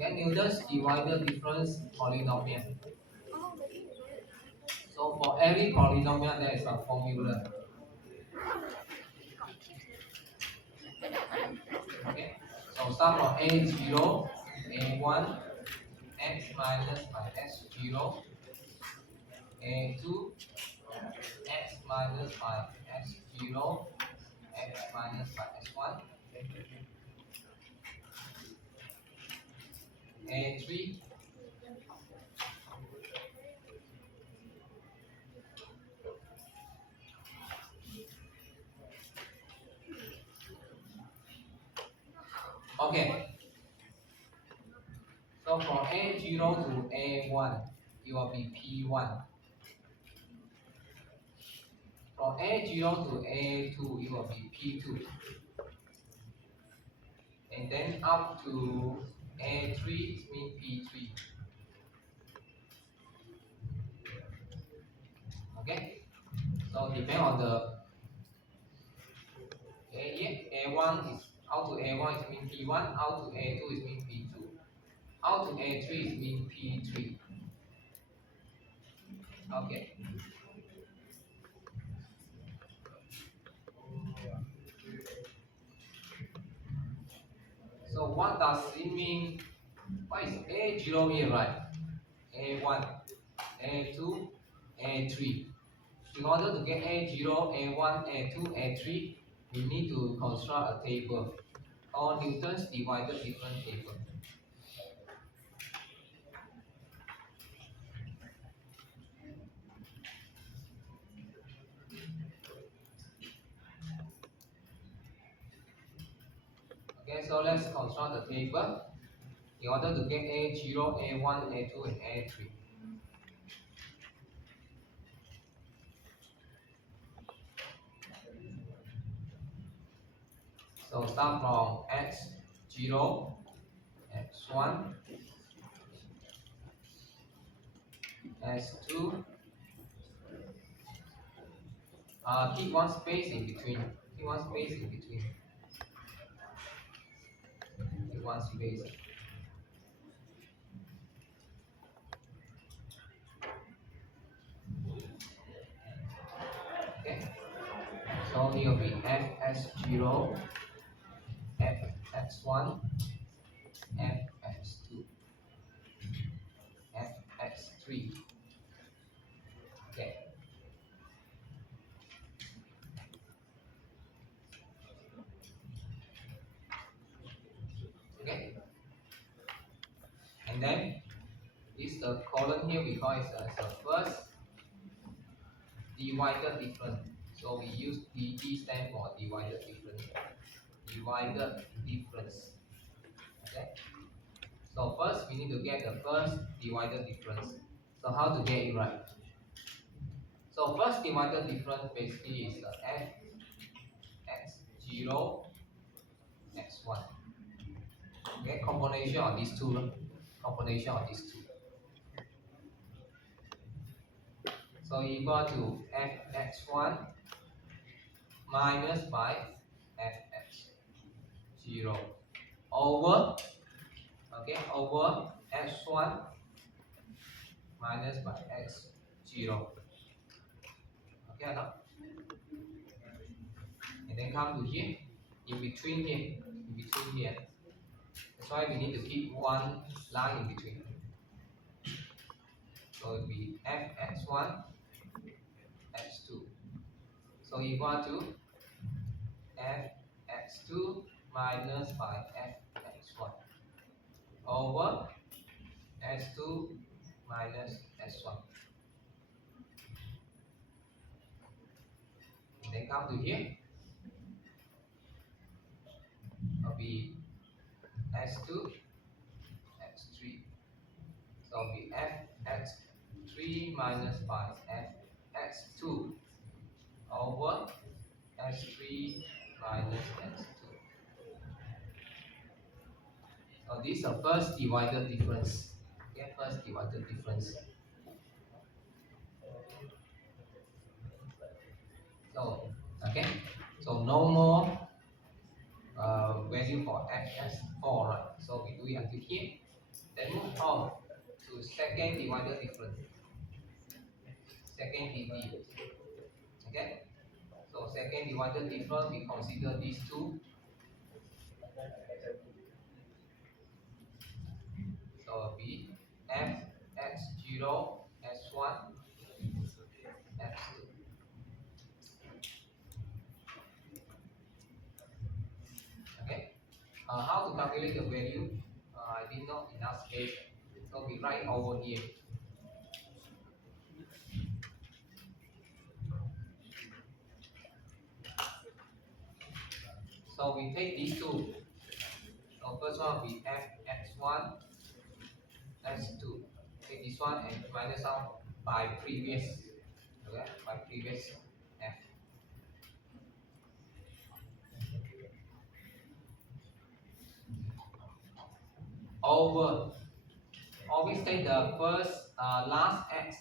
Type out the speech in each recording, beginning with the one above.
Get Newton's divisor difference polynomial. So for every polynomial, there is a formula. Okay. So start from a0, a1, x minus by x0, a2, x minus by x0, x minus by x1, a3, okay. So from a0 to a1, it will be p1. From a0 to a2, it will be p2. And then up to a3, it means p3. Okay. So depend on the a1 is out to a1 is mean p1, out to a2 is mean p2, out to a3 is mean p3. Okay. So what does it mean? What is a0 mean, right? a1, a2, a3. In order to get a0, a1, a2, a3, we need to construct a table or Newton's divisor difference table. Okay, so let's construct the table in order to get a0, a1, a2, and a3. So start from x0, x1, s2. Keep one space in between. Keep one space in between. Keep one space. Okay. So here will be fx0, fx1, fx2, fx3. Okay. Okay. And then this column here we call it as the first divided difference. So we use DD stand for divided difference. Divided difference. Okay. So first we need to get the first divided difference. So how to get it right? So first divided difference basically is f x0 x1. Okay, combination of these two. Combination of these two. So equal to fx1 minus by fx0 over x1 minus by x0. Okay, no? And then come to here, in between here. That's why we need to keep one line in between. So it will be fx1, x2. So equal to fx2 minus by fx1 over s2 minus s1. And then come to here, will be s2, x3. So will be fx3 minus by fx2 over s3 minus s2. So this is the first divided difference. Okay, first divided difference. So okay, so no more value for fs4, right? So we do it until here. Then move on to second divisor difference. Second DD. Okay? So second divisor difference, we consider these two. So be f x0 s1 s2. Okay? How to calculate the value? I did not enough space, so we write over here. So we take these two. So first one we f x1 s2. Take this one and minus out by previous. Okay, by previous f. Over. Always take the first last x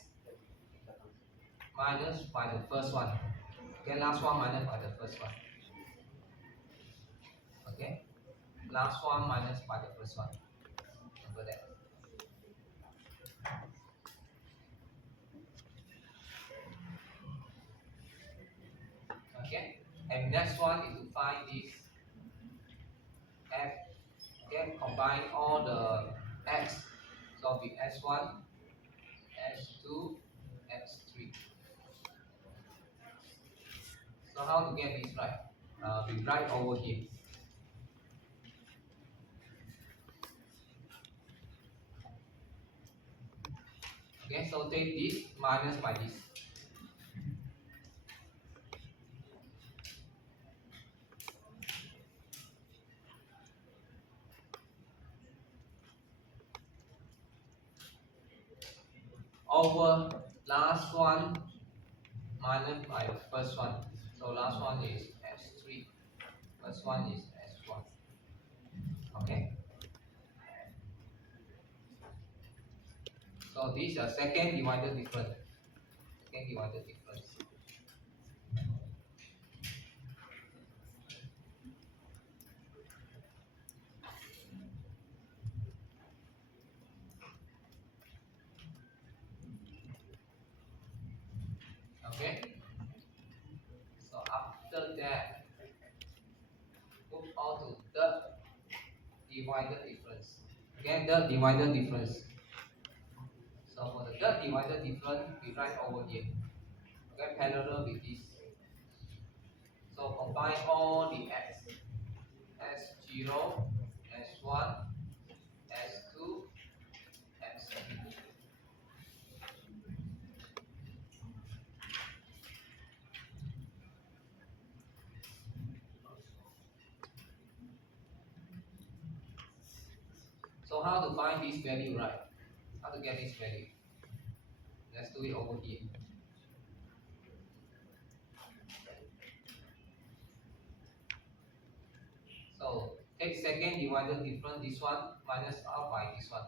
minus by the first one. Okay, last one minus by the first one. Okay, last one minus by the first one. Remember that. Okay, and next one is to find this f. Okay, combine all the x. So be s1, s2, s3. So how to get this right? We write over here. Okay, so take this minus by this. Over last one minus by first one. So last one is s3. First one is s1. Okay. So this is a second divided difference. Second divided difference. Okay. So after that, move on to the divided difference. Okay, the divided difference. So for the third divided difference, we write over here. Okay, parallel with this. So combine all the x. S0, S1, S2, S3. So how to find this value, right? How to get this value? Let's do it over here. So take second divided difference, this one minus out by this one.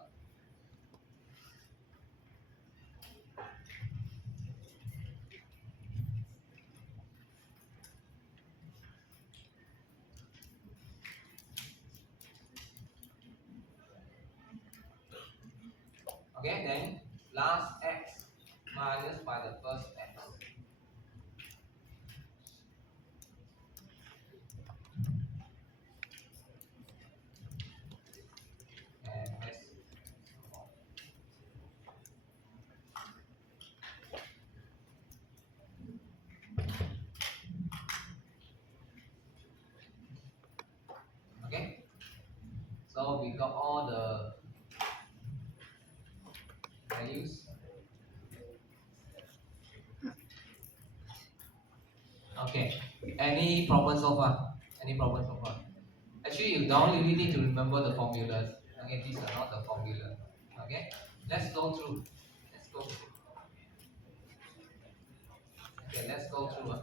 Okay, then last x minus by the first x. And s. Okay, so we got all the values. Okay, any problem so far? Any problem so far? Actually, you don't really need to remember the formulas. Okay, these are not the formula. Okay, let's go through. Let's go through. Okay, let's go through.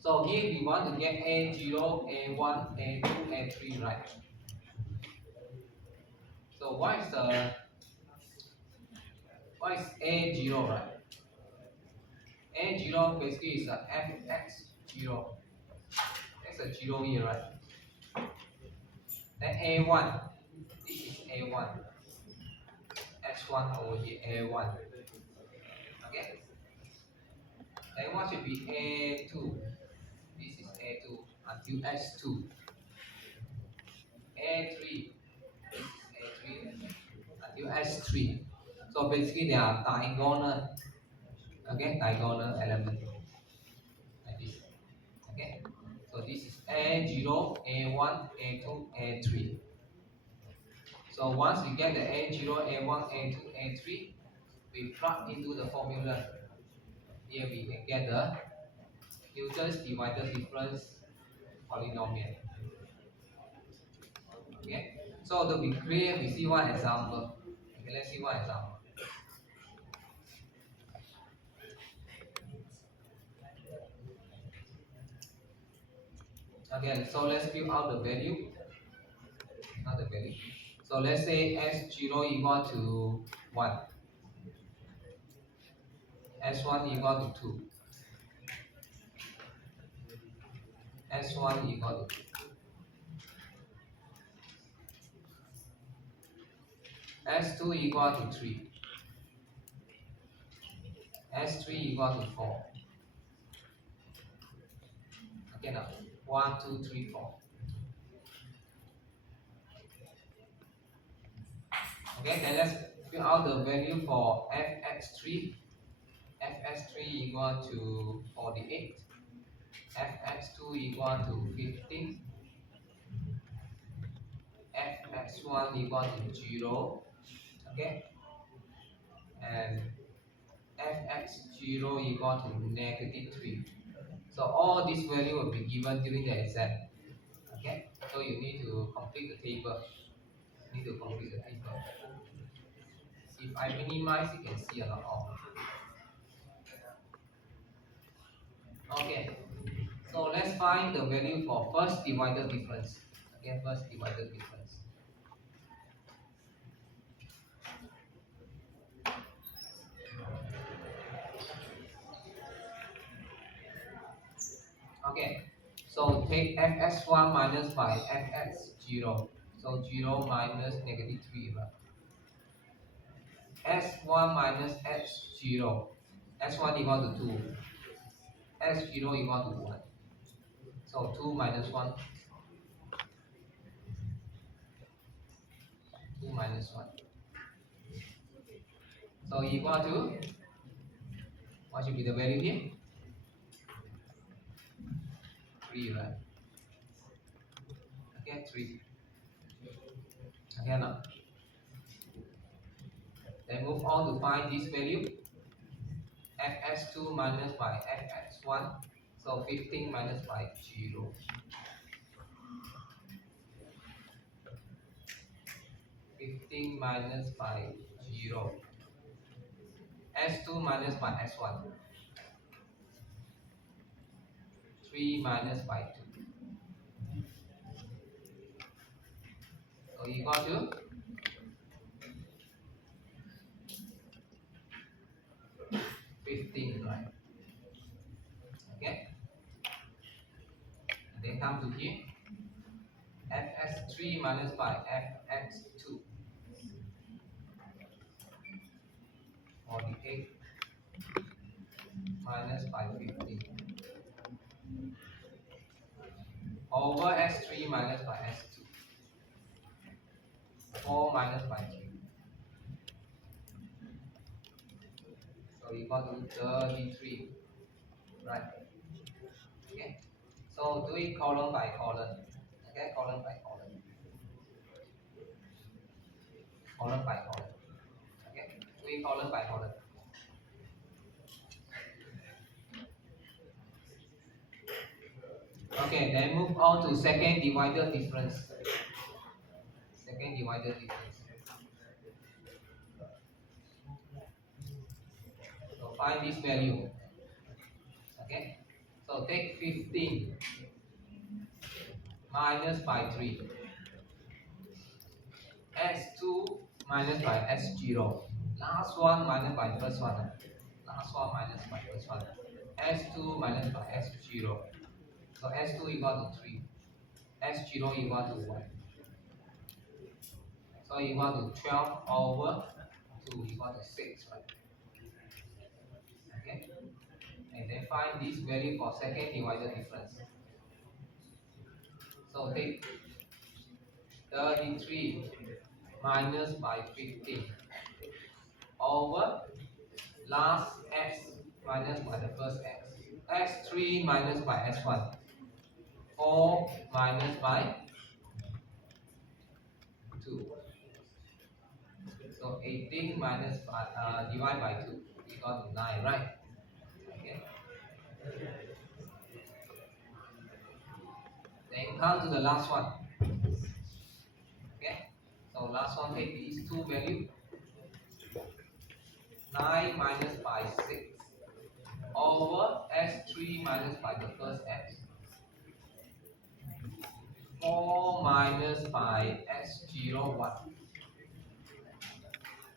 So here we want to get A0, A1, A2, A3, right? So what is A0, right? A0 basically is a fx0. That's a 0 here, right? Then A1, this is A1, S1 over here A1. Okay. Then what should be A2? This is A2 until S2. A3. This is A3 until S3. So basically they are diagonal. Okay, diagonal element like this. Okay. So this is A0, A1, A2, A3. So once we get the A0, A1, A2, A3, we plug into the formula. Here we can get the Newton's divided difference polynomial. Okay. So to be clear, we see one example. Okay, let's see one example. Again, so let's fill out the value. Not the value. So let's say S0 equal to 1. S1 equal to 2. S1 equal to 2. S2 equal to 3. S3 equal to 4. Okay, now 1, 2, 3, 4. Okay, then let's fill out the value for fx3. fx3 equal to 48. fx2 equal to 15. fx1 equal to 0. Okay, and fx0 equal to negative 3. So all these value will be given during the exam. Okay, so you need to complete the table. If I minimize, you can see a lot of. Okay, so let's find the value for first divided difference. Okay, first divided difference. Okay, so take fx1 minus by fx0. So 0 minus negative 3. S1 minus S0. S1 equal to 2. S0 equal to 1. So 2 minus 1. 2 minus 1. So equal to, what should be the value here? 3, right? Okay, 3. Okay, now. Then move on to find this value. fs2 minus by fx1. So 15 minus by 0. 15 minus by 0. S2 minus by S1. 3 minus by 2. So equal to 15, right? Okay. And then come to here. fs3 minus by fx2. 48 minus by 15. Over s3 minus by s2. 4 minus by 3. So equal to 33. Right. Okay. So do it column by column. Okay, column by column. Column by column. Okay, do it column by column. Okay, then move on to second divisor difference. Second divisor difference. So find this value. Okay, so take 15 minus by 3. S2 minus by S0. Last one minus by first one. Last one minus by first one. S2 minus by S0. So S2 equal to 3. S0 equal to 1. So equal to 12 over 2 equal to 6, right? Okay. And then find this value for second divisor difference. So take 33 minus by 15 over last x minus by the first x. x3 minus by x1. 4 minus by 2. So 18 minus by, divide by 2 equal to 9, right? Okay. Then come to the last one. Okay. So last one, take these two values. 9 minus by 6 over x3 minus by the first x. 4 minus by x0 1.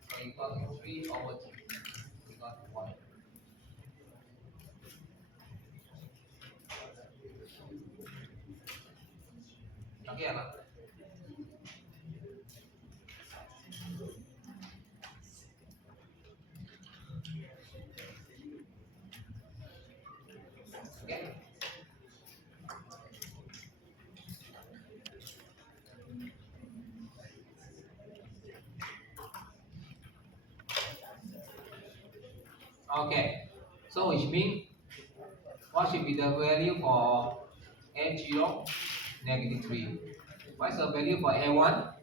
So equal to 3 over 2 equal to 1. Okay, Anna? Okay. Okay. So which means what should be the value for A0? Negative 3. What is the value for A1?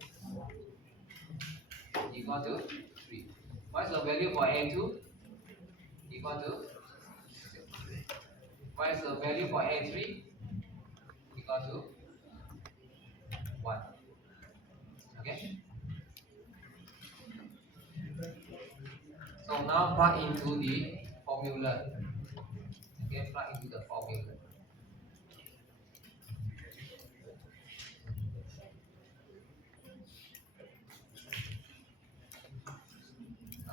Equal to 3. What is the value for A2? Equal to 6. What is the value for A3? Equal to 1. Okay. So now plug into the formula. Okay, plug into the formula.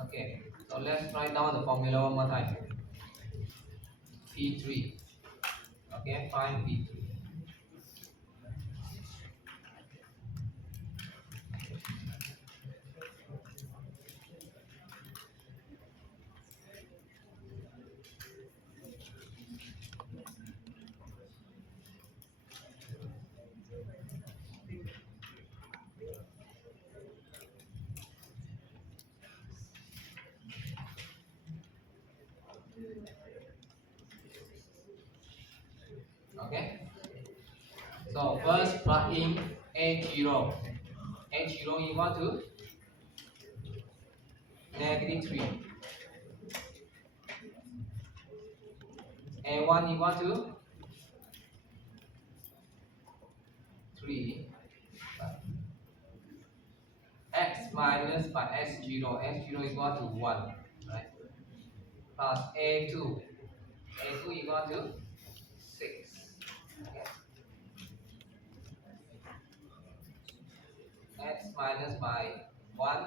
Okay, so let's write down the formula one more time. P3. Okay, find P3. Okay. So first plug in A0. A0 equal to negative 3. A1 equal to 3. X minus by x0. x0 equal to 1. Right? Plus A2. A2 equal to 6. Okay. X minus by 1.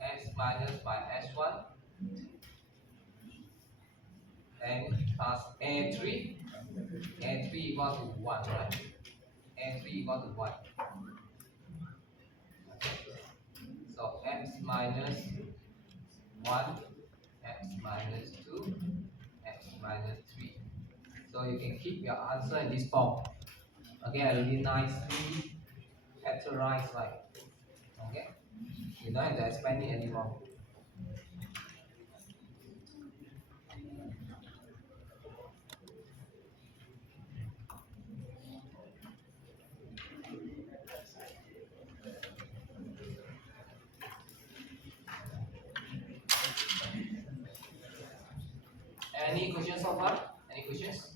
X minus by x1. Then plus A3. A3 equal to 1, right? A3 equal to 1. So x minus 1, x minus 2, x minus 3. So you can keep your answer in this form. Again, really nicely factorized, right? Okay? You don't have to expand it anymore. Any questions so far? Any questions?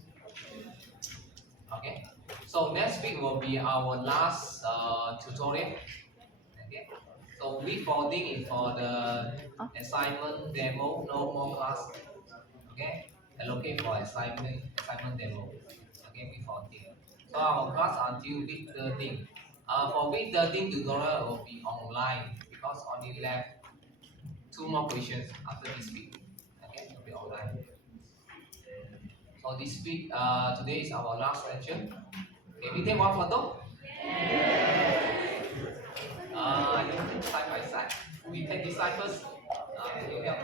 Okay. So next week will be our last tutorial. Okay. So week 14 is for the assignment demo, no more class. Okay. Allocate for assignment demo. Okay, week 14. So our class until week 13. For week 13 tutorial will be online because only left 2 more questions after this week. Okay, it will be online. So this week, today is our last lecture. Okay, we take one photo. I think time exercise first. You help.